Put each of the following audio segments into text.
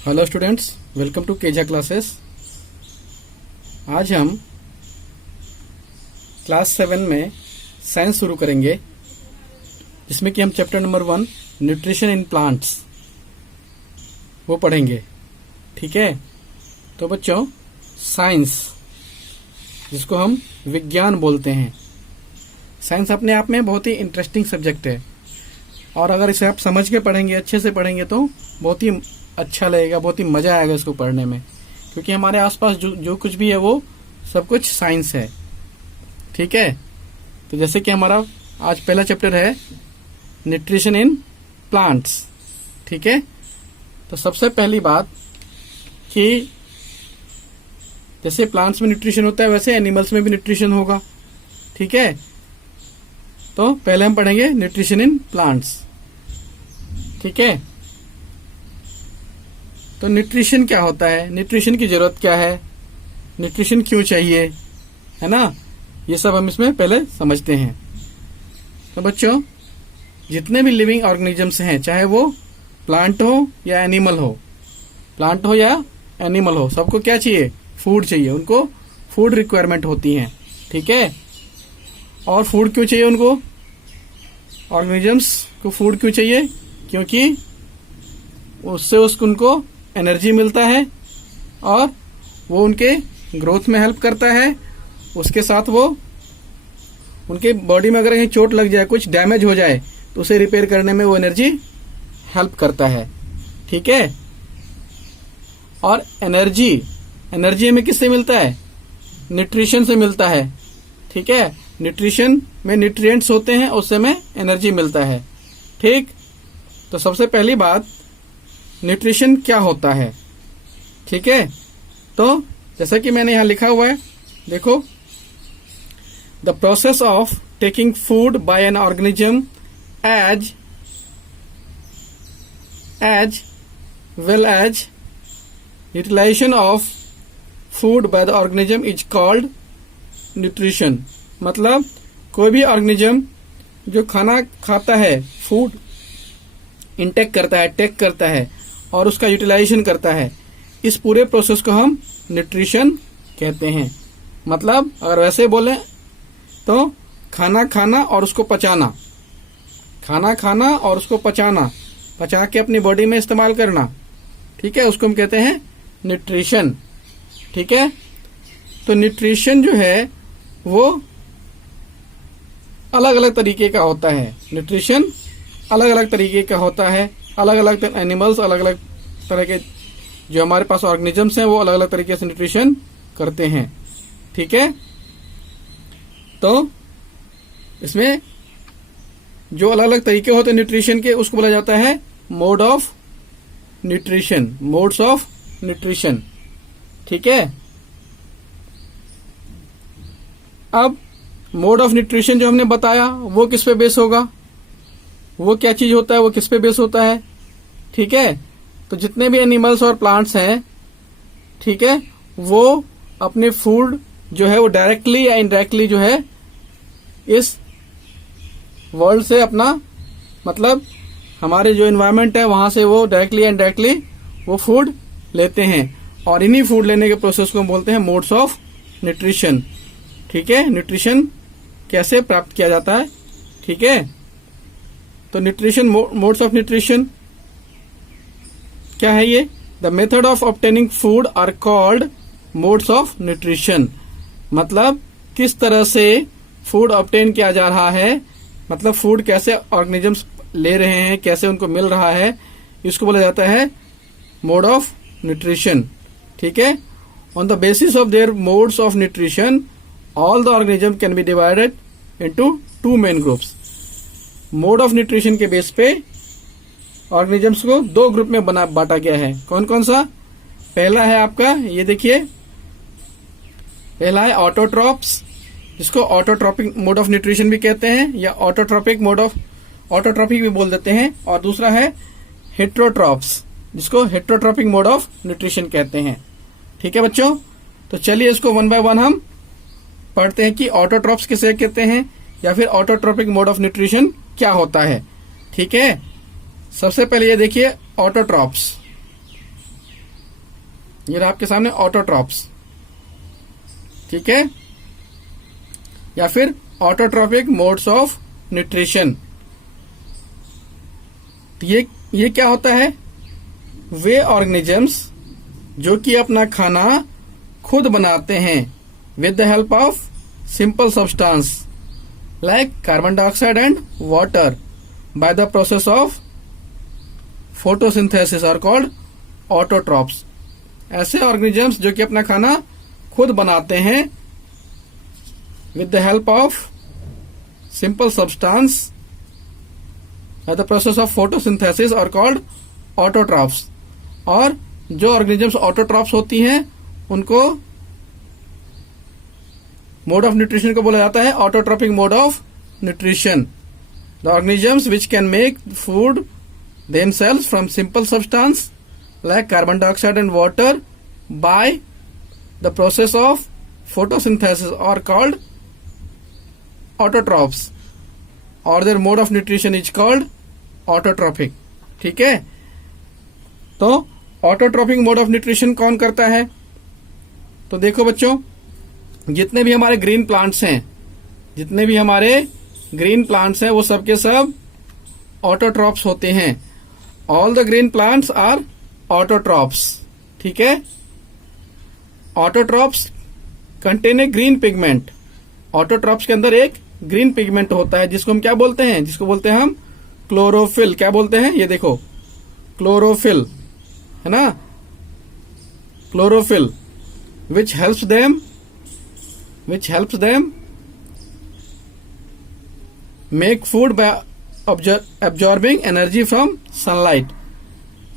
Hello students, welcome to केजा classes. आज हम क्लास 7 में साइंस शुरू करेंगे, जिसमें कि हम chapter number 1 nutrition in plants वो पढ़ेंगे। ठीक है, तो बच्चों साइंस, जिसको हम विज्ञान बोलते हैं, साइंस अपने आप में बहुत ही इंटरेस्टिंग सब्जेक्ट है और अगर इसे आप समझ के पढ़ेंगे, अच्छे से पढ़ेंगे तो बहुत ही अच्छा लगेगा, बहुत ही मजा आएगा इसको पढ़ने में, क्योंकि हमारे आसपास जो कुछ भी है वो सब कुछ साइंस है। ठीक है, तो जैसे कि हमारा आज पहला चैप्टर है न्यूट्रिशन इन प्लांट्स। ठीक है, तो सबसे पहली बात कि जैसे प्लांट्स में न्यूट्रिशन होता है वैसे एनिमल्स में भी न्यूट्रिशन होगा। ठीक है, तो पहले हम पढ़ेंगे न्यूट्रिशन इन प्लांट्स। ठीक है, तो न्यूट्रिशन क्या होता है, न्यूट्रिशन की जरूरत क्या है, न्यूट्रिशन क्यों चाहिए, है ना, ये सब हम इसमें पहले समझते हैं। तो बच्चों जितने भी लिविंग ऑर्गेनिजम्स हैं, चाहे वो प्लांट हो या एनिमल हो, प्लांट हो या एनिमल हो, सबको क्या चाहिए, फूड चाहिए। उनको फूड रिक्वायरमेंट होती है। ठीक है, और फूड क्यों चाहिए उनको, ऑर्गेनिजम्स को फूड क्यों चाहिए, क्योंकि उससे उनको एनर्जी मिलता है और वो उनके ग्रोथ में हेल्प करता है। उसके साथ वो उनके बॉडी में अगर कहीं चोट लग जाए, कुछ डैमेज हो जाए, तो उसे रिपेयर करने में वो एनर्जी हेल्प करता है। ठीक है, और एनर्जी हमें किससे मिलता है, न्यूट्रिशन से मिलता है। ठीक है, न्यूट्रिशन में न्यूट्रिएंट्स होते हैं, उससे हमें एनर्जी मिलता है। ठीक, तो सबसे पहली बात न्यूट्रिशन क्या होता है। ठीक है, तो जैसा कि मैंने यहां लिखा हुआ है, देखो, the process of taking food by an organism as well as utilization of food by the organism is called nutrition. मतलब कोई भी ऑर्गेनिज्म जो खाना खाता है, फूड इंटेक करता है, टेक करता है और उसका यूटिलाइजेशन करता है, इस पूरे प्रोसेस को हम न्यूट्रिशन कहते हैं। मतलब अगर वैसे बोले तो खाना खाना और उसको पचाना, खाना खाना और उसको पचाना, पचा के अपनी बॉडी में इस्तेमाल करना। ठीक है, उसको हम कहते हैं न्यूट्रिशन। ठीक है, तो न्यूट्रिशन जो है वो अलग अलग तरीके का होता है। न्यूट्रिशन अलग अलग तरीके का होता है, अलग अलग एनिमल्स, अलग अलग तरह के जो हमारे पास ऑर्गेनिजम्स हैं वो अलग अलग तरीके से न्यूट्रिशन करते हैं। ठीक है, तो इसमें जो अलग अलग तरीके होते हैं न्यूट्रिशन के, उसको बोला जाता है mode of nutrition, modes of nutrition. ठीक है, अब मोड ऑफ न्यूट्रिशन जो हमने बताया वो किस पे बेस होगा, वो क्या चीज होता है, वो किस पे बेस होता है। ठीक है, तो जितने भी एनिमल्स और प्लांट्स हैं, ठीक है, वो अपने फूड जो है वो डायरेक्टली या इनडायरेक्टली जो है इस वर्ल्ड से अपना, मतलब हमारे जो एनवायरनमेंट है वहां से वो डायरेक्टली या इनडायरेक्टली वो फूड लेते हैं, और इन्हीं फूड लेने के प्रोसेस को हम बोलते हैं मोड्स ऑफ न्यूट्रिशन। ठीक है, न्यूट्रिशन कैसे प्राप्त किया जाता है। ठीक है, तो न्यूट्रिशन, मोड्स ऑफ न्यूट्रिशन क्या है ये, the method of obtaining food are called modes of nutrition. मतलब किस तरह से फूड ऑब्टेन किया जा रहा है, मतलब फूड कैसे ऑर्गेनिजम्स ले रहे हैं, कैसे उनको मिल रहा है, इसको बोला जाता है मोड ऑफ न्यूट्रिशन। ठीक है, on the basis of their modes of nutrition all the organism can be divided into 2 main groups. Mode of nutrition के बेस पे ऑर्गेनिजम्स को 2 ग्रुप में बांटा गया है। कौन कौन सा, पहला है आपका, ये देखिए, पहला है ऑटोट्रॉप्स, जिसको ऑटोट्रॉपिक मोड ऑफ न्यूट्रिशन भी कहते हैं या ऑटोट्रॉपिक भी बोल देते हैं, और दूसरा है हेट्रोट्रॉप्स, जिसको हेट्रोट्रॉपिक मोड ऑफ न्यूट्रिशन कहते हैं। ठीक है बच्चों, तो चलिए इसको 1 बाय 1 हम पढ़ते हैं कि ऑटोट्रॉप्स किसे कहते हैं या फिर ऑटोट्रॉपिक मोड ऑफ न्यूट्रिशन क्या होता है। ठीक है, सबसे पहले ये देखिए ऑटोट्रॉप्स। ये रहा आपके सामने ऑटोट्रॉप्स, ठीक है, या फिर ऑटोट्रॉपिक मोड्स ऑफ न्यूट्रिशन। तो ये क्या होता है? वे ऑर्गेनिजम्स जो कि अपना खाना खुद बनाते हैं with the help of simple substance like carbon dioxide and water by the process of photosynthesis are called autotrophs. ऐसे ऑर्गेनिजम्स जो कि अपना खाना खुद बनाते हैं with the help of simple substance by the process of photosynthesis are called autotrophs। और जो ऑर्गेनिजम्स ऑटोट्रॉप्स होती हैं उनको मोड ऑफ न्यूट्रिशन को बोला जाता है autotrophic mode of nutrition. The organisms which can make food themselves from simple substance like carbon dioxide and water by the process of photosynthesis are called autotrophs or their mode of nutrition is called autotrophic। ठीक है, तो autotrophic mode of nutrition कौन करता है? तो देखो बच्चों, जितने भी हमारे ग्रीन प्लांट्स हैं वो सब के सब ऑटोट्रॉप्स होते हैं। All the green plants are autotrophs. ठीक है, autotrophs contain a green pigment. Autotrophs के अंदर एक ग्रीन पिगमेंट होता है जिसको हम क्या बोलते हैं? जिसको बोलते हैं हम क्लोरोफिल। क्या बोलते हैं? ये देखो, क्लोरोफिल है ना, chlorophyll which helps them make food by absorbing energy from sunlight.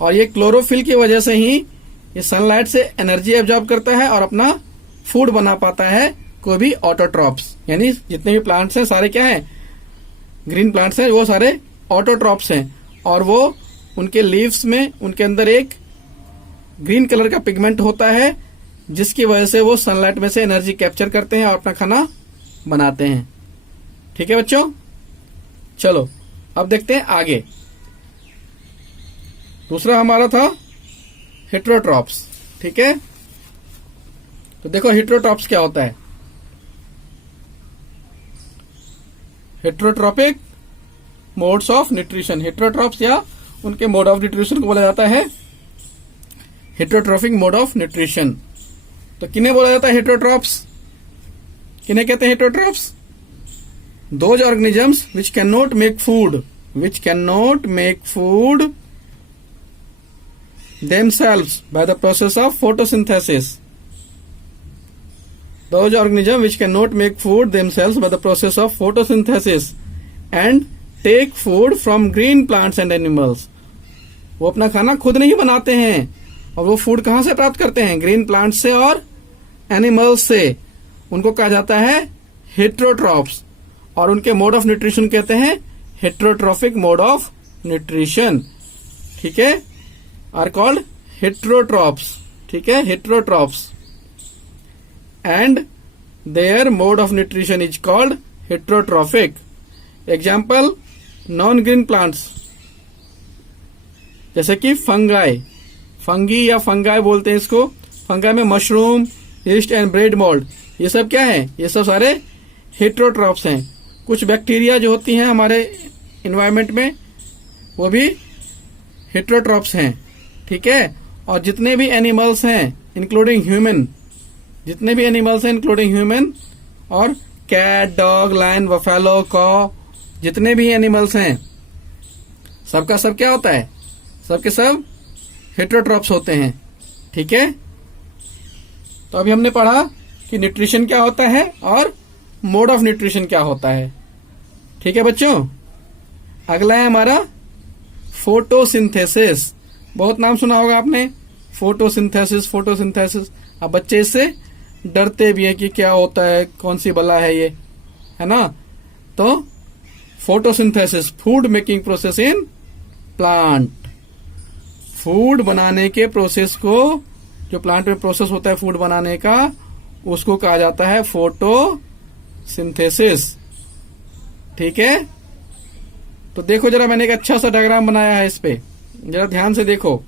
और ये क्लोरोफिल की वजह से ही ये सनलाइट से एनर्जी एब्जॉर्ब करता है और अपना फूड बना पाता है कोई भी ऑटोट्रॉप्स। यानी जितने भी प्लांट्स हैं सारे क्या हैं? ग्रीन प्लांट्स हैं, वो सारे ऑटोट्रॉप्स हैं। और वो उनके लीव्स में उनके अंदर एक ग्रीन कलर का पिगमेंट होता है जिसकी वजह से वो सनलाइट में से एनर्जी कैप्चर करते हैं और अपना खाना बनाते हैं। ठीक है बच्चों, चलो अब देखते हैं आगे। दूसरा हमारा था हेटेरोट्रॉप्स। ठीक है, तो देखो हेटेरोट्रॉप्स क्या होता है? Heterotrophic modes of nutrition. Heterotrophs या उनके मोड ऑफ न्यूट्रिशन को बोला जाता है हेटेरोट्रॉपिक मोड ऑफ न्यूट्रिशन। तो किन्हें बोला जाता है हेटेरोट्रॉप्स? किन्हें कहते हैं heterotrophs? Those organisms which cannot make food themselves by the process of photosynthesis. Those organisms which cannot make food themselves by the process of photosynthesis and take food from green plants and animals. वो अपना खाना खुद नहीं बनाते हैं और वो food कहां से प्राप्त करते हैं? ग्रीन प्लांट से और एनिमल्स से। उनको कहा जाता है हेटेरोट्रॉप्स और उनके मोड ऑफ न्यूट्रिशन कहते हैं हेटेरोट्रॉपिक मोड ऑफ न्यूट्रिशन। ठीक है, आर कॉल्ड हेटेरोट्रॉप्स। ठीक है, heterotrophs and their mode of nutrition is called heterotrophic. Example, non green plants जैसे कि फंगी या फंगाई बोलते हैं इसको। फंगाई में mushroom, yeast and bread mould, ये सब क्या है? ये सब सारे हेटेरोट्रॉप्स हैं। कुछ बैक्टीरिया जो होती हैं हमारे एनवायरनमेंट में वो भी हेटेरोट्रॉप्स हैं। ठीक है, और जितने भी एनिमल्स हैं इंक्लूडिंग ह्यूमन और कैट, डॉग, लायन, बफेलो, कॉ, जितने भी एनिमल्स हैं सबका सब क्या होता है? सबके सब हेटेरोट्रॉप्स होते हैं। ठीक है, तो अभी हमने पढ़ा कि न्यूट्रिशन क्या होता है और मोड ऑफ न्यूट्रिशन क्या होता है। ठीक है बच्चों, अगला है हमारा फोटोसिंथेसिस। बहुत नाम सुना होगा आपने, फोटोसिंथेसिस। अब बच्चे इससे डरते भी हैं कि क्या होता है, कौन सी बला है ये, है ना। तो photosynthesis, food making process in plant. Food बनाने के प्रोसेस को, जो प्लांट में प्रोसेस होता है फूड बनाने का, उसको कहा जाता है फोटोसिंथेसिस। ठीक है, तो देखो जरा, मैंने एक अच्छा सा डायग्राम बनाया है इस पे, जरा ध्यान से देखो।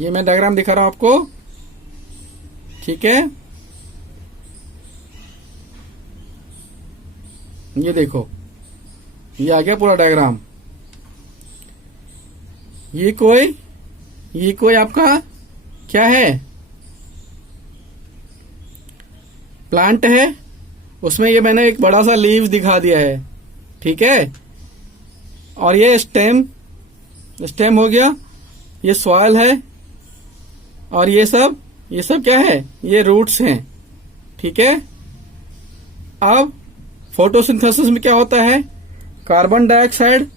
ये मैं डायग्राम दिखा रहा हूं आपको, ठीक है। ये देखो, ये आ गया पूरा डायग्राम। ये कोई आपका क्या है, प्लांट है। उसमें ये मैंने एक बड़ा सा लीव दिखा दिया है, ठीक है। और ये स्टेम हो गया, ये सॉइल है, और ये सब क्या है, ये रूट्स हैं, ठीक है। अब फोटोसिंथेसिस में क्या होता है, कार्बन डाइऑक्साइड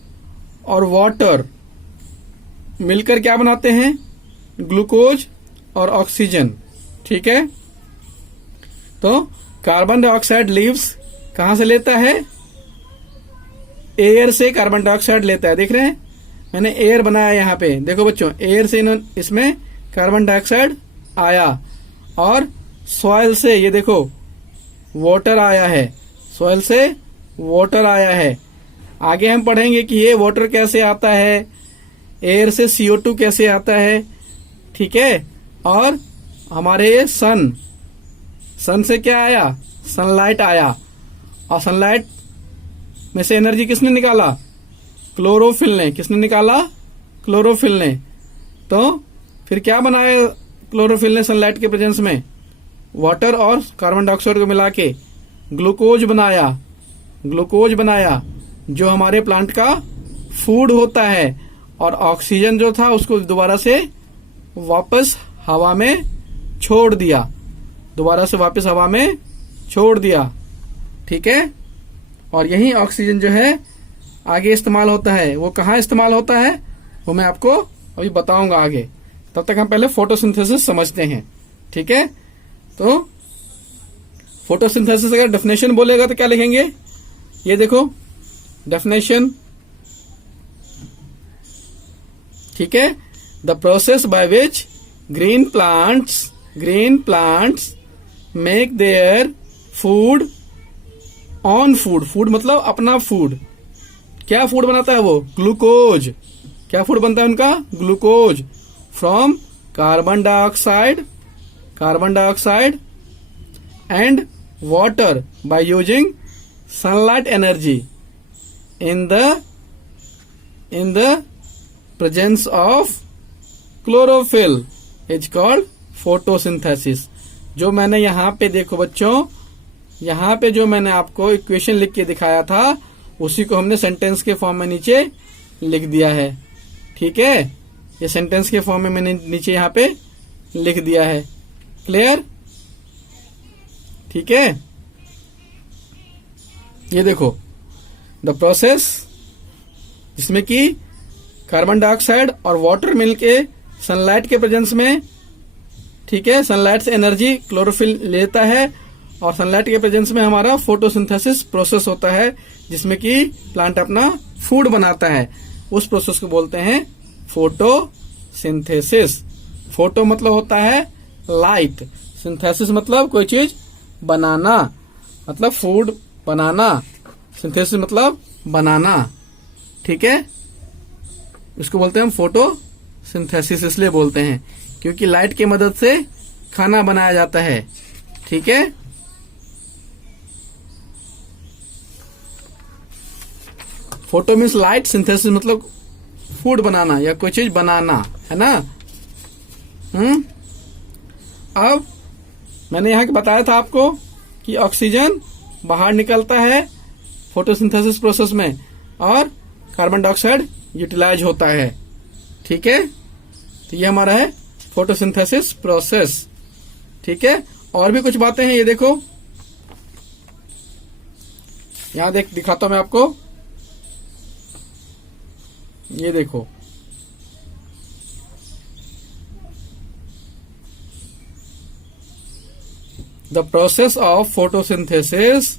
और वाटर मिलकर क्या बनाते हैं, ग्लूकोज और ऑक्सीजन, ठीक है। तो कार्बन डाइऑक्साइड लीव्स कहां से लेता है, एयर से कार्बन डाइऑक्साइड लेता है। देख रहे हैं, मैंने एयर बनाया यहां पे, देखो बच्चों, एयर से इसमें कार्बन डाइऑक्साइड आया, और सॉइल से ये देखो वाटर आया है, सॉइल से वाटर आया है। आगे हम पढ़ेंगे कि ये वाटर कैसे आता है, एयर से CO2 कैसे आता है, ठीक है। और हमारे सन से क्या आया, सनलाइट आया, और सनलाइट में से एनर्जी किसने निकाला, क्लोरोफिल ने। किसने निकाला, क्लोरोफिल ने। तो फिर क्या बनाया क्लोरोफिल ने सनलाइट के प्रेजेंस में, वाटर और कार्बन डाइऑक्साइड को मिला के ग्लूकोज बनाया, जो हमारे प्लांट का फूड होता है। और ऑक्सीजन जो था उसको दोबारा से वापस हवा में छोड़ दिया, ठीक है। और यही ऑक्सीजन जो है आगे इस्तेमाल होता है। वो कहाँ इस्तेमाल होता है वो मैं आपको अभी बताऊंगा आगे। तब तक हम पहले फोटोसिंथेसिस समझते हैं, ठीक है। तो फोटोसिंथेसिस अगर डेफिनेशन बोलेगा तो क्या लिखेंगे, ये देखो डेफिनेशन, ठीक है। The process by which green plants make their food on food मतलब अपना फूड। क्या फूड बनाता है वो, ग्लूकोज। क्या फूड बनता है उनका, glucose from carbon dioxide and water by using sunlight energy in the presence of chlorophyll is called photosynthesis। जो मैंने यहाँ पे देखो बच्चों, यहाँ पे जो मैंने आपको इक्वेशन लिख के दिखाया था उसी को हमने सेंटेंस के फॉर्म में नीचे लिख दिया है, ठीक है। ये सेंटेंस के फॉर्म में मैंने नीचे यहाँ पे लिख दिया है, क्लियर, ठीक है। ये देखो द प्रोसेस जिसमें कि कार्बन डाइऑक्साइड और वाटर मिलके सनलाइट के प्रेजेंस में, ठीक है, सनलाइट से एनर्जी क्लोरोफिल लेता है, और सनलाइट के प्रेजेंस में हमारा फोटोसिंथेसिस प्रोसेस होता है जिसमें कि प्लांट अपना फूड बनाता है। उस प्रोसेस को बोलते हैं फोटोसिंथेसिस। फोटो मतलब होता है लाइट, सिंथेसिस मतलब कोई चीज बनाना, मतलब फूड बनाना, सिंथेसिस मतलब बनाना, ठीक है। इसको बोलते हैं हम फोटोसिंथेसिस, इसलिए बोलते हैं क्योंकि लाइट की मदद से खाना बनाया जाता है, ठीक है। फोटो मीन्स लाइट, सिंथेसिस मतलब फूड बनाना या कोई चीज बनाना, है ना। अब मैंने यहाँ बताया था आपको कि ऑक्सीजन बाहर निकलता है फोटोसिंथेसिस प्रोसेस में और कार्बन डाइऑक्साइड यूटिलाइज होता है, ठीक है। तो ये हमारा है फोटोसिंथेसिस प्रोसेस, ठीक है। और भी कुछ बातें हैं, ये देखो यहां दिखाता हूं मैं आपको, ये देखो the process of photosynthesis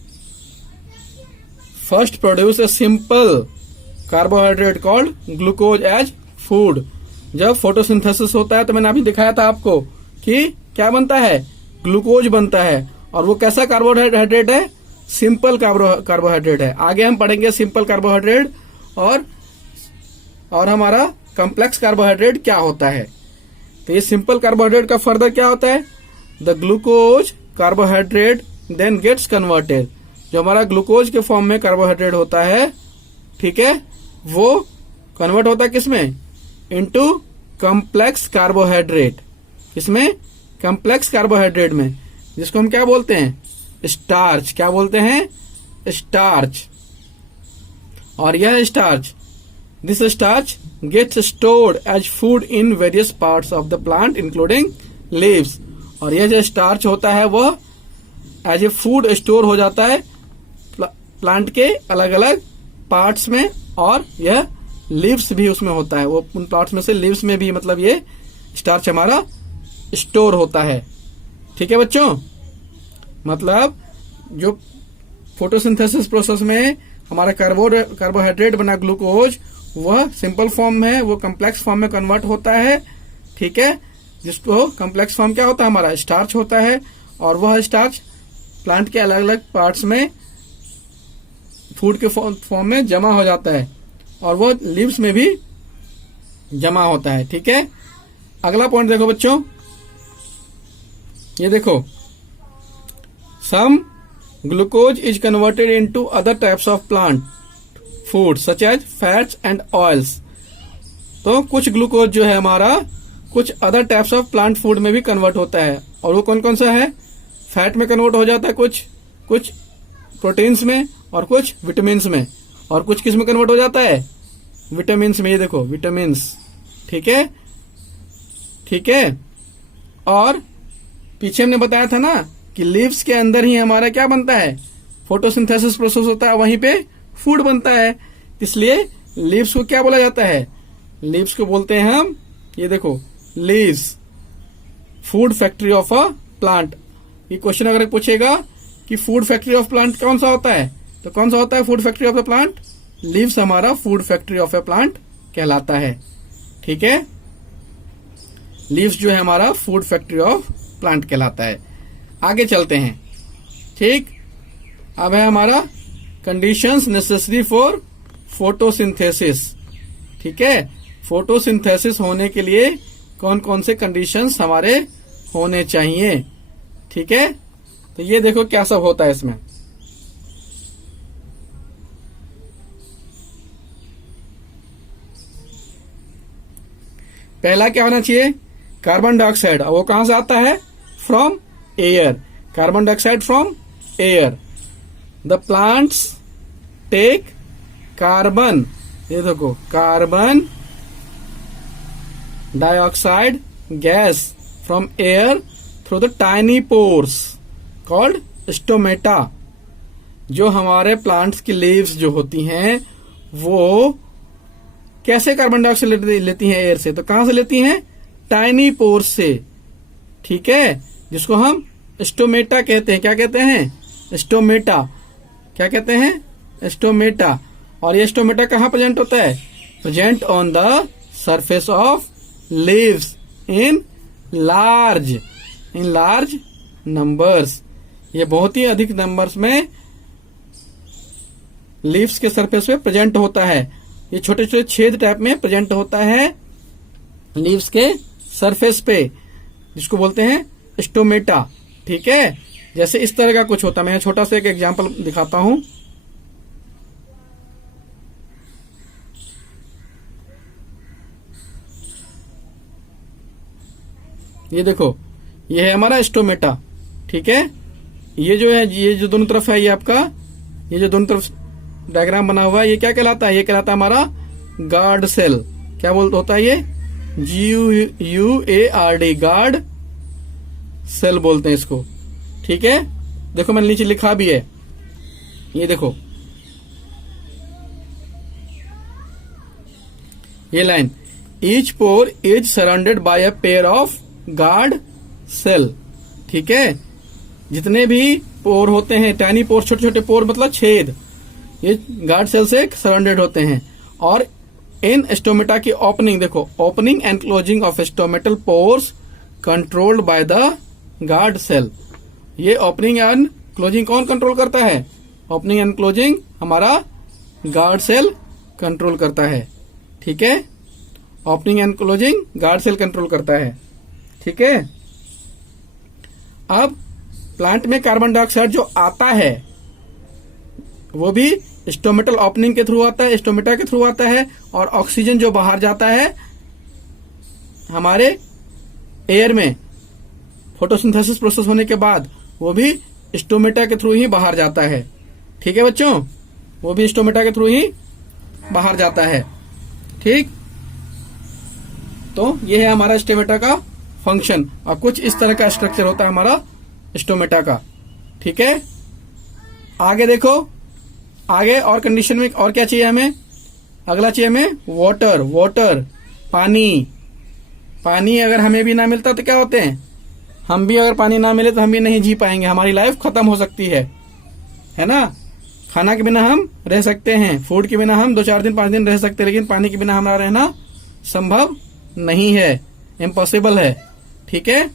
first produce a simple carbohydrate called glucose as food. जब फोटोसिंथेसिस होता है तो मैंने अभी दिखाया था आपको कि क्या बनता है, ग्लूकोज बनता है। और वो कैसा कार्बोहाइड्रेट है, सिंपल कार्बोहाइड्रेट है। आगे हम पढ़ेंगे सिंपल कार्बोहाइड्रेट और हमारा कॉम्प्लेक्स कार्बोहाइड्रेट क्या होता है, तो ये सिंपल कार्बोहाइड्रेट का फर्दर क्या होता है, the glucose carbohydrate then gets converted. जो हमारा ग्लूकोज के फॉर्म में कार्बोहाइड्रेट होता है, ठीक है, वो कन्वर्ट होता है किसमें, इनटू कॉम्प्लेक्स कार्बोहाइड्रेट। किसमें, कॉम्प्लेक्स कार्बोहाइड्रेट में, जिसको हम क्या बोलते हैं, स्टार्च। क्या बोलते हैं, स्टार्च। और यह starch, this starch gets stored as food in various parts of the plant including leaves. और यह जो स्टार्च होता है वह एज ए फूड स्टोर हो जाता है प्लांट के अलग अलग पार्ट्स में, और यह लीव्स भी उसमें होता है। वो उन पार्ट्स में से लीव्स में भी मतलब ये स्टार्च हमारा स्टोर होता है। ठीक है बच्चों, मतलब जो फोटोसिंथेसिस प्रोसेस में हमारा कार्बोहाइड्रेट बना ग्लूकोज, वह सिंपल फॉर्म में, वो कॉम्प्लेक्स फॉर्म में कन्वर्ट होता है। ठीक है, जिसको कॉम्प्लेक्स फॉर्म क्या होता है, हमारा स्टार्च होता है। और वह स्टार्च प्लांट के अलग अलग पार्ट्स में फूड के फॉर्म में जमा हो जाता है, और वो लीव्स में भी जमा होता है। ठीक है, अगला पॉइंट देखो बच्चों, ये देखो, some glucose is converted into other types of plant food such as fats and oils. तो कुछ ग्लूकोज जो है हमारा कुछ other types of plant food में भी कन्वर्ट होता है। और वो कौन कौन सा है, फैट में कन्वर्ट हो जाता है, कुछ प्रोटीन्स में, और कुछ विटामिन्स में, और कुछ किस में कन्वर्ट हो जाता है, विटामिन्स में। ये देखो विटामिन्स, ठीक है, ठीक है। और पीछे हमने बताया था ना कि लीव्स के अंदर ही हमारा क्या बनता है, फोटोसिंथेसिस प्रोसेस होता है, वहीं पे फूड बनता है। इसलिए लीव्स को क्या बोला जाता है, लीव्स को बोलते हैं हम, ये देखो, leaves, food factory of a plant. ये क्वेश्चन अगर पूछेगा कि फूड फैक्ट्री ऑफ प्लांट कौन सा होता है, तो कौन सा होता है food factory of the plant, leaves हमारा food factory of a plant कहलाता है। ठीक है, लीव्स जो है हमारा फूड फैक्ट्री ऑफ प्लांट कहलाता है। आगे चलते हैं। ठीक, अब है हमारा कंडीशंस नेसेसरी फॉर फोटोसिंथेसिस। ठीक है, फोटोसिंथेसिस होने के लिए कौन कौन से कंडीशंस हमारे होने चाहिए। ठीक है, तो ये देखो क्या सब होता है इसमें। पहला क्या होना चाहिए, कार्बन डाइऑक्साइड। वो कहां से आता है, from air, carbon dioxide from air. The plants take carbon, ये देखो, carbon dioxide gas from air through the tiny pores called stomata. जो हमारे प्लांट्स की लीव्स जो होती हैं वो कैसे कार्बन डाइऑक्साइड लेती हैं एयर से, तो कहां से लेती हैं, टाइनी पोर्स से। ठीक है, जिसको हम स्टोमेटा कहते हैं। क्या कहते हैं, स्टोमेटा। क्या कहते हैं, स्टोमेटा। और ये स्टोमेटा कहां प्रेजेंट होता है, present on the surface of leaves in large numbers. ये बहुत ही अधिक नंबर्स में लीव्स के सरफेस पे प्रेजेंट होता है। ये छोटे छोटे छेद टाइप में प्रेजेंट होता है लीव्स के सरफेस पे, जिसको बोलते हैं स्टोमेटा। ठीक है, जैसे इस तरह का कुछ होता है। मैं छोटा सा एक एग्जांपल दिखाता हूं। ये देखो, ये है हमारा स्टोमेटा। ठीक है, ये जो है, ये जो दोनों तरफ है, ये आपका, ये जो दोनों तरफ डायग्राम बना हुआ है, ये क्या कहलाता है, ये कहलाता है हमारा गार्ड सेल। क्या होता है ये, GUARD, गार्ड सेल बोलते हैं इसको। ठीक है, देखो मैंने नीचे लिखा भी है, ये देखो, ये line, each pore is surrounded by a pair of guard cell. ठीक है, जितने भी पोर होते हैं, टाइनी पोर, छोटे छोटे पोर मतलब छेद, ये गार्ड सेल से सराउंडेड होते हैं। और इन स्टोमेटा की ओपनिंग देखो, opening and closing of stomatal pores controlled by the guard cell. ये ओपनिंग एंड क्लोजिंग कौन कंट्रोल करता है, ओपनिंग एंड क्लोजिंग हमारा गार्ड सेल कंट्रोल करता है। ठीक है, opening and closing guard cell control करता है। ठीक है। अब प्लांट में कार्बन डाइऑक्साइड जो आता है वो भी स्टोमेटल ओपनिंग के थ्रू आता है, स्टोमेटा के थ्रू आता है, और ऑक्सीजन जो बाहर जाता है हमारे एयर में फोटोसिंथेसिस प्रोसेस होने के बाद वो भी स्टोमेटा के थ्रू ही बाहर जाता है। ठीक है बच्चों, वो भी स्टोमेटा के थ्रू ही बाहर जाता है। ठीक, तो ये है हमारा स्टोमेटा का फंक्शन, और कुछ इस तरह का स्ट्रक्चर होता है हमारा स्टोमेटा का। ठीक है, आगे देखो, आगे और कंडीशन में और क्या चाहिए हमें, अगला चाहिए हमें वाटर। वाटर पानी, पानी अगर हमें भी ना मिलता तो क्या होते हैं, हम भी अगर पानी ना मिले तो हम भी नहीं जी पाएंगे, हमारी लाइफ खत्म हो सकती है ना। खाना के बिना हम रह सकते हैं, फूड के बिना हम 2-4 दिन 5 दिन रह सकते हैं, लेकिन पानी के बिना हमारा रहना संभव नहीं है, इम्पॉसिबल है। ठीक है,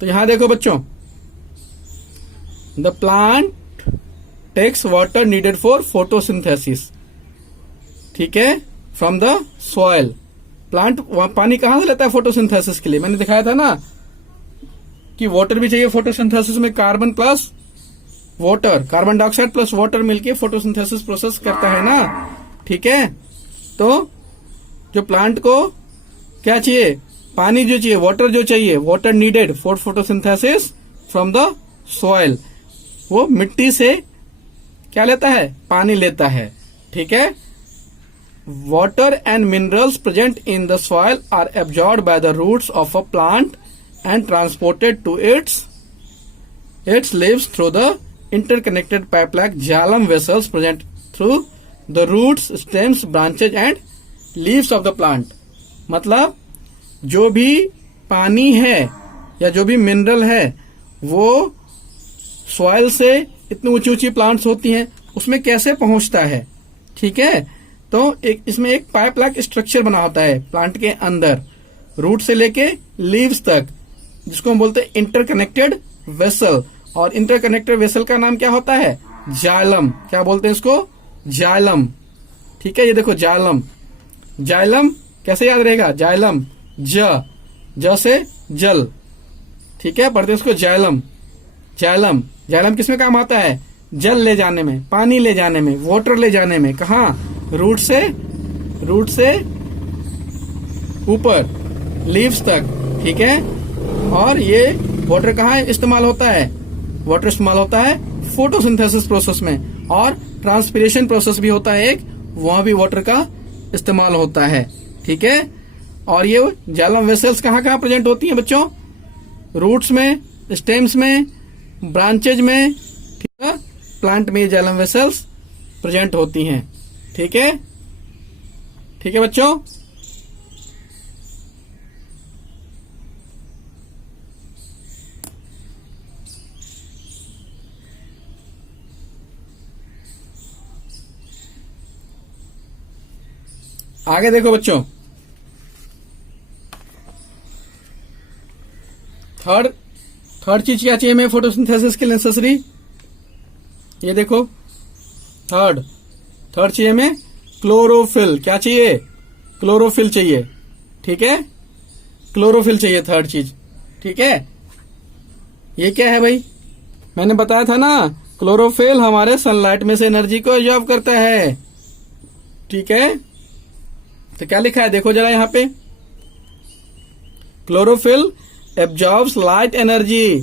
तो यहां देखो बच्चों, the plant takes water needed for photosynthesis. ठीक है, फ्रॉम द सॉइल। प्लांट पानी कहां से लेता है फोटोसिंथेसिस के लिए, मैंने दिखाया था ना कि वाटर भी चाहिए फोटोसिंथेसिस में, carbon plus water, carbon dioxide plus water मिलके फोटोसिंथेसिस प्रोसेस करता है ना। ठीक है, तो जो प्लांट को क्या चाहिए, पानी जो चाहिए, वाटर जो चाहिए, water needed for photosynthesis from the soil, वो मिट्टी से क्या लेता है, पानी लेता है। ठीक है, water and minerals present in the soil are absorbed by the roots of a plant and transported to its leaves through the interconnected pipe-like xylem vessels present through the roots, stems, branches and leaves of the plant। मतलब जो भी पानी है या जो भी mineral है वो सॉइल से, इतनी ऊंची ऊंची प्लांट्स होती हैं, उसमें कैसे पहुंचता है। ठीक है, तो एक इसमें एक पाइप लाइक स्ट्रक्चर बना होता है प्लांट के अंदर, रूट से लेके लीव्स तक, जिसको हम बोलते हैं इंटरकनेक्टेड वेसल। और इंटरकनेक्टेड वेसल का नाम क्या होता है, जाइलम। क्या बोलते हैं इसको, जाइलम। ठीक है, ये देखो जाइलम, जाइलम कैसे याद रहेगा, जाइलम ज से जल। ठीक है, पढ़ते इसको जाइलम। जाइलम, जाइलम किसमें काम आता है, जल ले जाने में, पानी ले जाने में, वाटर ले जाने में। कहा, रूट से ऊपर लीव्स तक। ठीक है, और ये वाटर कहाँ इस्तेमाल होता है, वाटर इस्तेमाल होता है फोटोसिंथेसिस प्रोसेस में, और ट्रांसपिरेशन प्रोसेस भी होता है एक, वहां भी वाटर का इस्तेमाल होता है। ठीक है, और ये जाइलम वेसल्स कहाँ कहाँ प्रेजेंट होती हैं बच्चों, रूट्स में, स्टेम्स में, ब्रांचेज में। ठीक है, प्लांट में जाइलम वेसल्स प्रेजेंट होती हैं। ठीक है, ठीक है बच्चों। आगे देखो बच्चों, थर्ड चीज क्या चाहिए हमें फोटोसिंथेसिस के लिए नेसेसरी, ये देखो थर्ड चाहिए हमें क्लोरोफिल। क्या चाहिए, क्लोरोफिल चाहिए। ठीक है, क्लोरोफिल चाहिए थर्ड चीज। ठीक है, ये क्या है भाई, मैंने बताया था ना, क्लोरोफिल हमारे सनलाइट में से एनर्जी को एब्जॉर्ब करता है। ठीक है, तो क्या लिखा है देखो जरा यहाँ पे, chlorophyll absorbs light energy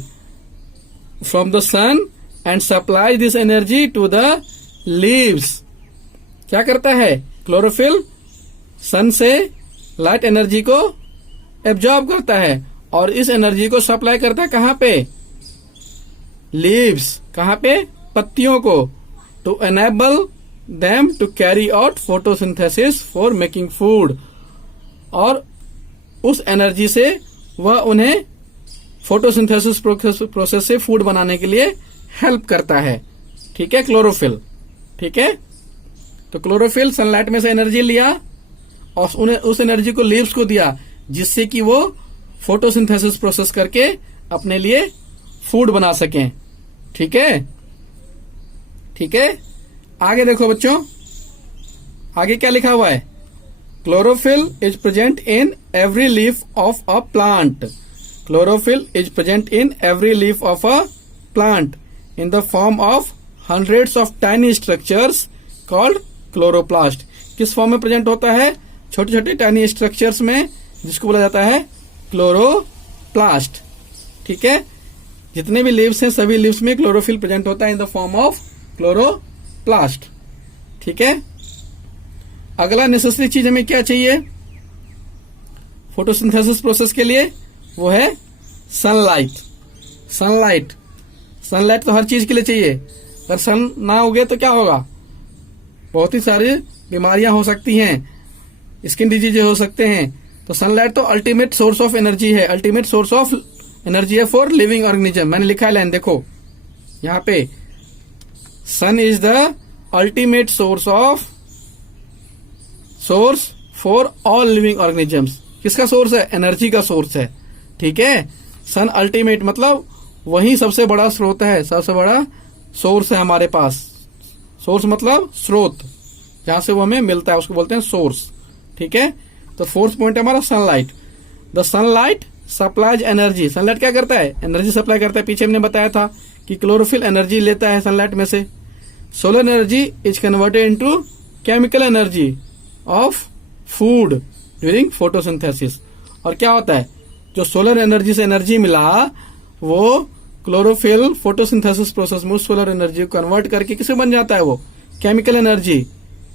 from the sun and supply this energy to the leaves. क्या करता है क्लोरोफिल, सन से लाइट एनर्जी को एब्जॉर्ब करता है और इस एनर्जी को सप्लाई करता है कहां पे, लीव्स। कहां पे, पत्तियों को, to enable them to carry out photosynthesis for making food. और उस एनर्जी से वह उन्हें फोटोसिंथेसिस प्रोसेस से फूड बनाने के लिए हेल्प करता है। ठीक है, क्लोरोफिल। ठीक है, तो क्लोरोफिल सनलाइट में से एनर्जी लिया और उस एनर्जी को लीव्स को दिया, जिससे कि वो फोटोसिंथेसिस प्रोसेस करके अपने लिए फूड बना सकें। ठीक है, ठीक है, आगे देखो बच्चों, आगे क्या लिखा हुआ है, chlorophyll is present in every leaf of a plant. Chlorophyll is present in every leaf of a plant in the form of hundreds of tiny structures called chloroplast. किस फॉर्म में प्रेजेंट होता है? छोटे छोटे टाइनी स्ट्रक्चर्स में, जिसको बोला जाता है क्लोरोप्लास्ट। ठीक है, जितने भी लीव्स हैं सभी लीव्स में क्लोरोफिल प्रेजेंट होता है in the form of chloroplast. ठीक है, अगला नेसेसरी चीज हमें क्या चाहिए फोटोसिंथेसिस प्रोसेस के लिए? वो है सनलाइट। सनलाइट सनलाइट तो हर चीज के लिए चाहिए। अगर सन ना उगे तो क्या होगा? बहुत ही सारी बीमारियां हो सकती हैं, स्किन डिजीज हो सकते हैं। तो सनलाइट तो अल्टीमेट सोर्स ऑफ एनर्जी है, अल्टीमेट सोर्स ऑफ एनर्जी है फॉर लिविंग ऑर्गेनिज्म। मैंने लिखा है लाइन, देखो यहाँ पे, sun is the ultimate source for all living organisms. किसका सोर्स है? एनर्जी का सोर्स है। ठीक है, सन अल्टीमेट मतलब वही सबसे बड़ा स्रोत है, सबसे बड़ा सोर्स है हमारे पास। सोर्स मतलब स्रोत, जहां से वो हमें मिलता है उसको बोलते हैं सोर्स। ठीक है, तो फोर्थ पॉइंट है हमारा sunlight. The sunlight supplies energy. Sunlight क्या करता है? एनर्जी सप्लाई करता है। पीछे हमने बताया था कि क्लोरोफिल एनर्जी लेता है सनलाइट में से। Solar energy is converted into chemical energy of food during photosynthesis. और क्या होता है, जो सोलर एनर्जी से एनर्जी मिला वो क्लोरोफिल फोटोसिंथेसिस प्रोसेस में उस सोलर एनर्जी को कन्वर्ट करके किसे बन जाता है? वो केमिकल एनर्जी।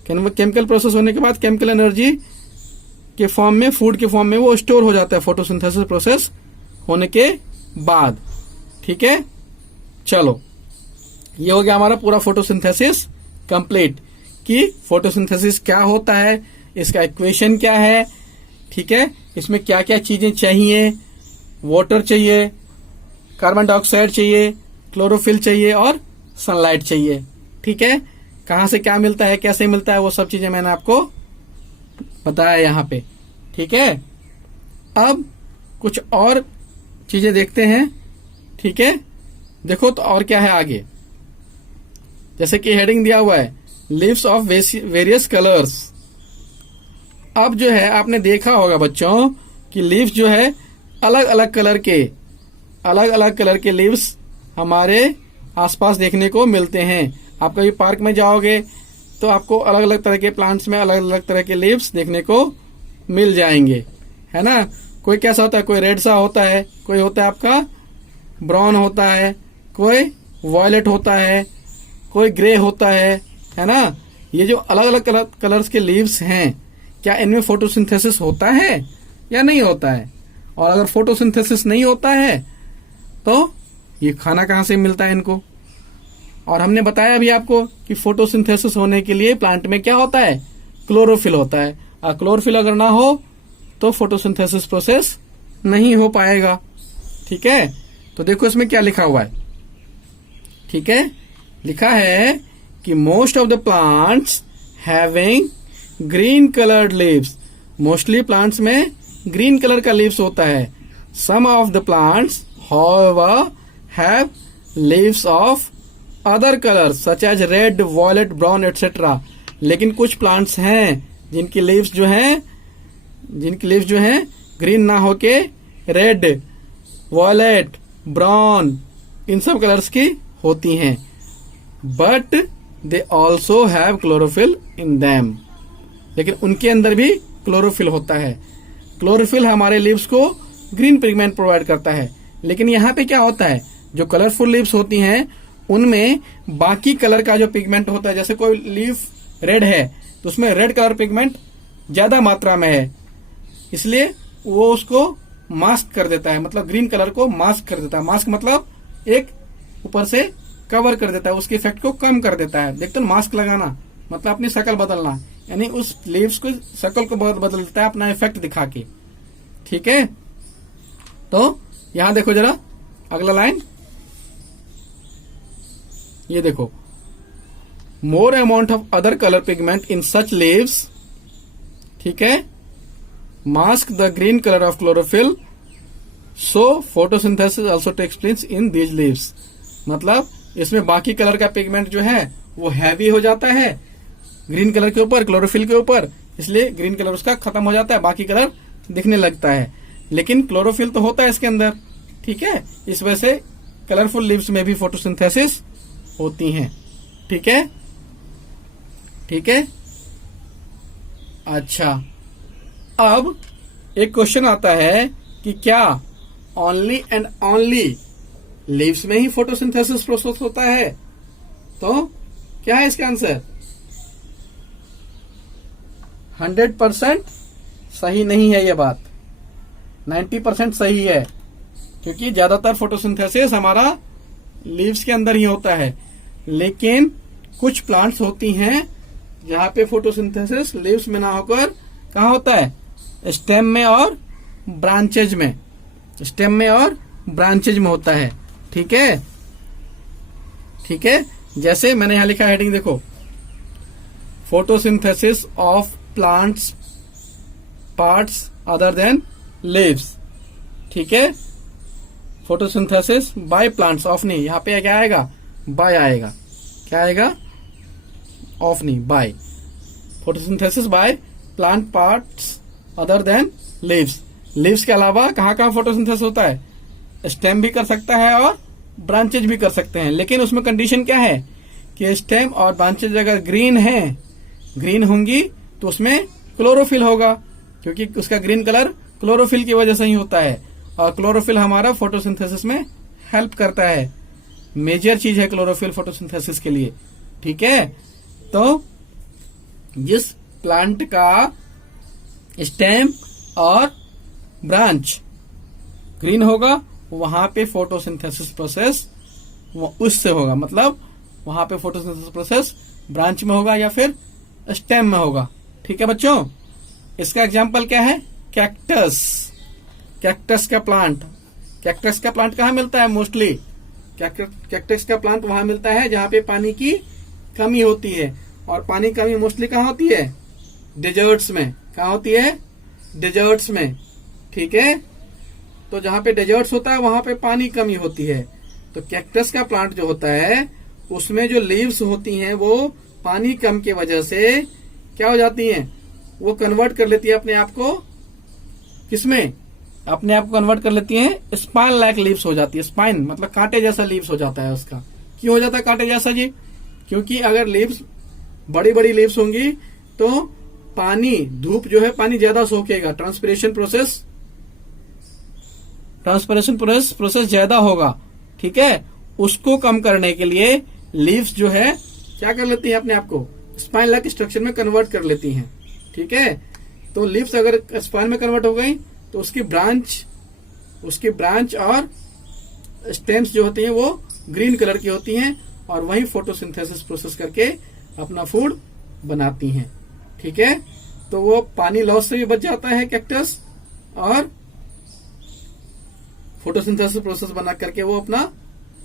केमिकल प्रोसेस होने के बाद केमिकल एनर्जी के फॉर्म में, फूड के फॉर्म में वो स्टोर हो जाता है फोटोसिंथेसिस प्रोसेस होने के बाद। ठीक है, चलो ये हो गया हमारा पूरा फोटोसिंथेसिस कंप्लीट कि फोटोसिंथेसिस क्या होता है, इसका इक्वेशन क्या है। ठीक है, इसमें क्या क्या चीजें चाहिए? वाटर चाहिए, कार्बन डाइऑक्साइड चाहिए, क्लोरोफिल चाहिए और सनलाइट चाहिए। ठीक है, कहां से क्या मिलता है, कैसे मिलता है, वो सब चीजें मैंने आपको बताया यहाँ पे। ठीक है, अब कुछ और चीजें देखते हैं। ठीक है, देखो तो और क्या है आगे, जैसे कि हेडिंग दिया हुआ है लीव्स ऑफ वेरियस कलर्स। अब जो है आपने देखा होगा बच्चों कि लीव्स जो है अलग अलग कलर के लीव्स हमारे आसपास देखने को मिलते हैं। आप कभी पार्क में जाओगे तो आपको अलग अलग तरह के प्लांट्स में अलग अलग तरह के लीव्स देखने को मिल जाएंगे, है ना। कोई कैसा होता है, कोई रेड सा होता है, कोई होता है आपका ब्राउन होता है, कोई वॉयलेट होता है, कोई ग्रे होता है ना। ये जो अलग अलग कलर्स के लीव्स हैं, क्या इनमें फोटोसिंथेसिस होता है या नहीं होता है? और अगर फोटोसिंथेसिस नहीं होता है तो ये खाना कहां से मिलता है इनको? और हमने बताया भी आपको कि फोटोसिंथेसिस होने के लिए प्लांट में क्या होता है? क्लोरोफिल होता है। और क्लोरोफिल अगर ना हो तो फोटोसिंथेसिस प्रोसेस नहीं हो पाएगा। ठीक है, तो देखो इसमें क्या लिखा हुआ है। ठीक है, लिखा है कि most of the plants having green coloured leaves. Mostly plants में ग्रीन कलर का लीव्स होता है। Some of the plants however have leaves of other colors such as red, violet, brown etc. लेकिन कुछ प्लांट्स हैं जिनकी लीव्स जो हैं ग्रीन ना होके रेड, वॉयलेट, ब्राउन इन सब कलर्स की होती हैं। But they also have chlorophyll in them. लेकिन उनके अंदर भी क्लोरोफिल होता है। क्लोरोफिल हमारे लीव्स को ग्रीन पिगमेंट प्रोवाइड करता है। लेकिन यहाँ पे क्या होता है, जो कलरफुल लीव्स होती हैं उनमें बाकी कलर का जो पिगमेंट होता है, जैसे कोई लीफ रेड है तो उसमें रेड कलर पिगमेंट ज्यादा मात्रा में है, इसलिए वो उसको मास्क कर देता है, मतलब ग्रीन कलर को मास्क कर देता है। मास्क मतलब एक ऊपर से कवर कर देता है, उसके इफेक्ट को कम कर देता है। देखते मास्क लगाना मतलब अपनी शक्ल बदलना, यानी उस लीव्स को शक्ल को बदल देता है अपना इफेक्ट दिखा के। ठीक है, तो यहां देखो जरा अगला लाइन, ये देखो, more amount of other colour pigment in such leaves, ठीक है, mask the green colour of chlorophyll, so photosynthesis also takes place in these leaves. मतलब इसमें बाकी कलर का पिगमेंट जो है वो हैवी हो जाता है ग्रीन कलर के ऊपर, क्लोरोफिल के ऊपर, इसलिए ग्रीन कलर उसका खत्म हो जाता है, बाकी कलर दिखने लगता है। लेकिन क्लोरोफिल तो होता है इसके अंदर, ठीक है। इस वजह से कलरफुल लीव्स में भी फोटोसिंथेसिस होती हैं, ठीक है, ठीक है। अच्छा, अब एक क्वेश्चन आता है कि क्या ओनली एंड ओनली लीव्स में ही फोटोसिंथेसिस प्रोसेस होता है? तो क्या है इसका आंसर? 100% सही नहीं है ये बात, 90% सही है, क्योंकि ज्यादातर फोटोसिंथेसिस हमारा लीव्स के अंदर ही होता है। लेकिन कुछ प्लांट्स होती हैं जहां पे फोटोसिंथेसिस लीव्स में ना होकर कहाँ होता है? स्टेम में और ब्रांचेज में, स्टेम में और ब्रांचेज में होता है, ठीक है, ठीक है। जैसे मैंने यहां लिखा हेडिंग देखो, photosynthesis of plants parts other than leaves, ठीक है। फोटोसिंथेसिस बाय प्लांट्स, ऑफ नहीं, यहां पे क्या आएगा? बाय आएगा। क्या आएगा? ऑफ नहीं, by. Photosynthesis by plant parts other than leaves. Leaves के अलावा कहाँ कहाँ फोटोसिंथेसिस होता है? स्टेम भी कर सकता है और ब्रांचेज भी कर सकते हैं, लेकिन उसमें कंडीशन क्या है कि स्टेम और ब्रांचेज अगर ग्रीन हैं, ग्रीन होंगी तो उसमें क्लोरोफिल होगा, क्योंकि उसका ग्रीन कलर क्लोरोफिल की वजह से ही होता है। और क्लोरोफिल हमारा फोटोसिंथेसिस में हेल्प करता है, मेजर चीज है क्लोरोफिल फोटोसिंथेसिस के लिए, ठीक है। तो जिस प्लांट का स्टेम और ब्रांच ग्रीन होगा वहां पे फोटोसिंथेसिस प्रोसेस उससे होगा, मतलब वहां पे फोटोसिंथेसिस प्रोसेस ब्रांच में होगा या फिर स्टेम में होगा, ठीक है बच्चों। इसका एग्जांपल क्या है? कैक्टस। कैक्टस का प्लांट, कैक्टस का प्लांट कहाँ मिलता है मोस्टली? कैक्टस का प्लांट वहां मिलता है जहां पे पानी की कमी होती है, और पानी की कमी मोस्टली कहाँ होती है? डेजर्ट्स में। कहाँ होती है? डेजर्ट्स में, ठीक है। तो जहां पे डेजर्ट्स होता है वहां पे पानी कमी होती है, तो कैक्टस का प्लांट जो होता है उसमें जो लीव्स होती हैं वो पानी कम की वजह से क्या हो जाती हैं? वो कन्वर्ट कर लेती है अपने आप को किसमें? अपने आप को कन्वर्ट कर लेती हैं स्पाइन लाइक लीव्स हो जाती है। स्पाइन मतलब कांटे जैसा लीव्स हो जाता है उसका। क्यों हो जाता है कांटे जैसा जी? क्योंकि अगर लीव्स बड़ी बड़ी लीव्स होंगी तो पानी, धूप जो है पानी ज्यादा सोखेगा, ट्रांसपिरेशन प्रोसेस ज्यादा होगा, ठीक है। उसको कम करने के लिए लीव्स जो है क्या कर लेती हैं? अपने आप को स्पाइन लाइक स्ट्रक्चर में कन्वर्ट कर लेती हैं, ठीक है। तो लीव्स अगर स्पाइन में कन्वर्ट हो गई तो उसकी ब्रांच और स्टेम्स जो होती हैं वो ग्रीन कलर की होती हैं, और वही फोटोसिंथेसिस प्रोसेस करके अपना फूड बनाती हैं, ठीक है। तो वो पानी लॉस से भी बच जाता है कैक्टस, और फोटोसिंथेसिस प्रोसेस बना करके वो अपना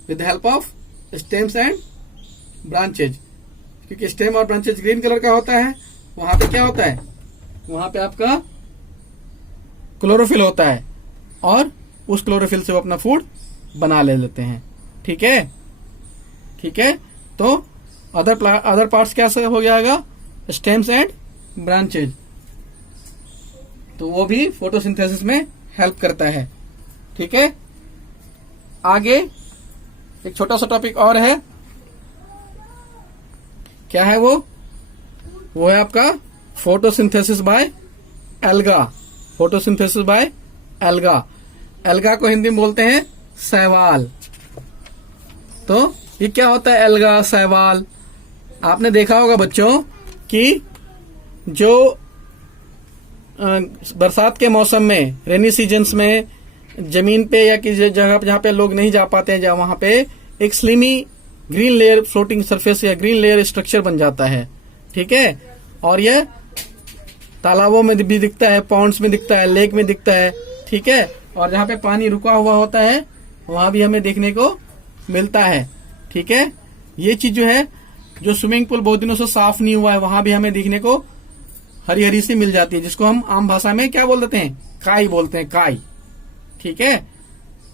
with help of stems and branches, क्योंकि स्टेम और ब्रांचेज ग्रीन कलर का होता है, वहां पे क्या होता है? वहां पे आपका क्लोरोफिल होता है, और उस क्लोरोफिल से वो अपना फूड बना ले लेते हैं, ठीक है, ठीक है। तो अदर पार्ट्स क्या हो जाएगा? स्टेम्स एंड ब्रांचेज, तो वो भी फोटोसिंथेसिस में हेल्प करता है, ठीक है। आगे एक छोटा सा टॉपिक और है, क्या है वो है आपका photosynthesis by alga. Photosynthesis by alga. Alga को हिंदी में बोलते हैं शैवाल। तो ये क्या होता है एल्गा, शैवाल? आपने देखा होगा बच्चों कि जो बरसात के मौसम में, रेनी सीजन्स में जमीन पे या किसी जगह जहां पे लोग नहीं जा पाते हैं, जहां वहां पे एक slimy green layer, floating surface या ग्रीन लेयर स्ट्रक्चर बन जाता है, ठीक है। और यह तालाबों में भी दिखता है, पॉन्ड्स में दिखता है, लेक में दिखता है, ठीक है। और जहां पे पानी रुका हुआ होता है वहां भी हमें देखने को मिलता है, ठीक है। ये चीज जो है, जो स्विमिंग पूल बहुत दिनों से साफ नहीं हुआ है वहां भी हमें देखने को हरी हरी सी मिल जाती है, जिसको हम आम भाषा में क्या बोल देते हैं? काई बोलते हैं, काई, ठीक है।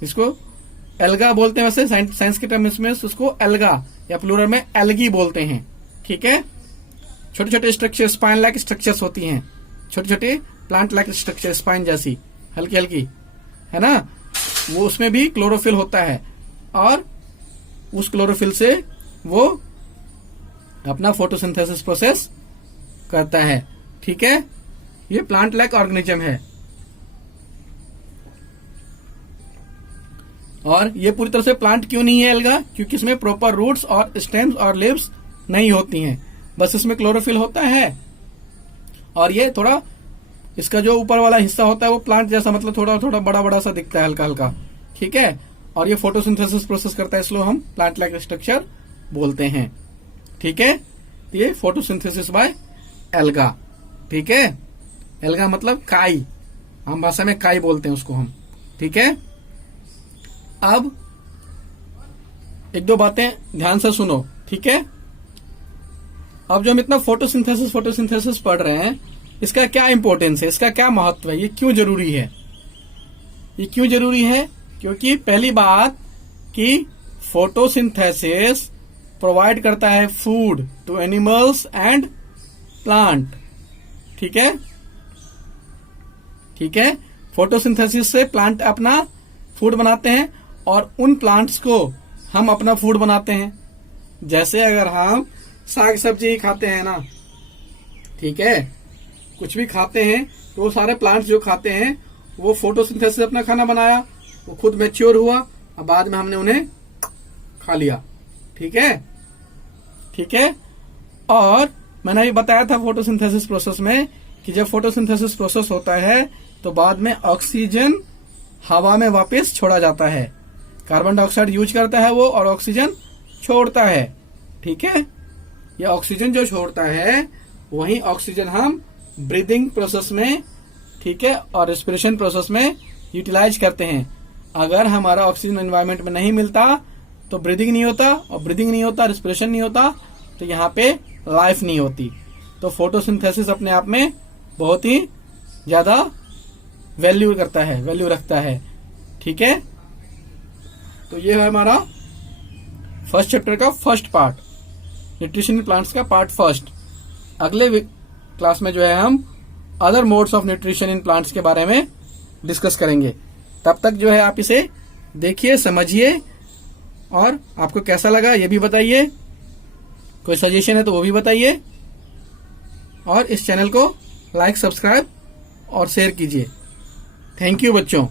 इसको एल्गा बोलते हैं, वैसे साइंस के टर्म्स में उसको एल्गा या प्लूरल में एल्गी बोलते हैं, ठीक है। छोटे छोटे स्ट्रक्चर, स्पाइन लाइक स्ट्रक्चर्स होती हैं, छोटे छोटे प्लांट लाइक स्ट्रक्चर, स्पाइन जैसी हल्की हल्की है ना, वो उसमें भी क्लोरोफिल होता है और उस क्लोरोफिल से वो अपना फोटोसिंथेसिस प्रोसेस करता है। ठीक है, ये प्लांट लाइक ऑर्गेनिज्म है और ये पूरी तरह से प्लांट क्यों नहीं है एल्गा, क्योंकि इसमें प्रॉपर रूट्स और स्टेम्स और लीव्स नहीं होती हैं, बस इसमें क्लोरोफिल होता है और ये थोड़ा इसका जो ऊपर वाला हिस्सा होता है वो प्लांट जैसा, मतलब थोड़ा थोड़ा बड़ा बड़ा सा दिखता है, हल्का हल्का। ठीक है, और ये फोटोसिंथेसिस प्रोसेस करता है, इसलिए हम प्लांट लाइक स्ट्रक्चर बोलते हैं। ठीक है, ये फोटोसिंथेसिस बाय एल्गा। ठीक है, एल्गा मतलब काई, हम भाषा में काई बोलते हैं उसको हम। ठीक है, अब एक दो बातें ध्यान से सुनो। ठीक है, अब जो हम इतना फोटोसिंथेसिस पढ़ रहे हैं, इसका क्या इंपॉर्टेंस है, इसका क्या महत्व है, ये क्यों जरूरी है? ये क्यों जरूरी है? क्योंकि पहली बात कि फोटोसिंथेसिस प्रोवाइड करता है food to animals and plant. ठीक है, ठीक है, फोटोसिंथेसिस से प्लांट अपना फूड बनाते हैं और उन प्लांट्स को हम अपना फूड बनाते हैं। जैसे अगर हम साग सब्जी खाते हैं ना, ठीक है, कुछ भी खाते हैं तो वो सारे प्लांट्स जो खाते हैं वो फोटोसिंथेसिस से अपना खाना बनाया, वो खुद मैच्योर हुआ और बाद में हमने उन्हें खा लिया। ठीक है, ठीक है, और मैंने अभी बताया था फोटोसिंथेसिस प्रोसेस में कि जब फोटोसिंथेसिस प्रोसेस होता है तो बाद में ऑक्सीजन हवा में वापस छोड़ा जाता है। कार्बन डाइऑक्साइड यूज करता है वो और ऑक्सीजन छोड़ता है। ठीक है, ये ऑक्सीजन जो छोड़ता है वही ऑक्सीजन हम ब्रीदिंग प्रोसेस में, ठीक है, और रेस्पिरेशन प्रोसेस में यूटिलाइज करते हैं। अगर हमारा ऑक्सीजन एनवायरमेंट में नहीं मिलता तो ब्रीदिंग नहीं होता, और ब्रीदिंग नहीं होता, रेस्पिरेशन नहीं होता, तो यहाँ पे लाइफ नहीं होती। तो फोटोसिंथेसिस अपने आप में बहुत ही ज्यादा वैल्यू रखता है। ठीक है, तो ये है हमारा फर्स्ट चैप्टर का first part, nutrition in plants का पार्ट फर्स्ट। अगले क्लास में जो है हम other modes of nutrition in plants के बारे में डिस्कस करेंगे। तब तक जो है आप इसे देखिए, समझिए और आपको कैसा लगा ये भी बताइए। कोई सजेशन है तो वो भी बताइए और इस चैनल को लाइक, सब्सक्राइब और शेयर कीजिए। थैंक यू बच्चों।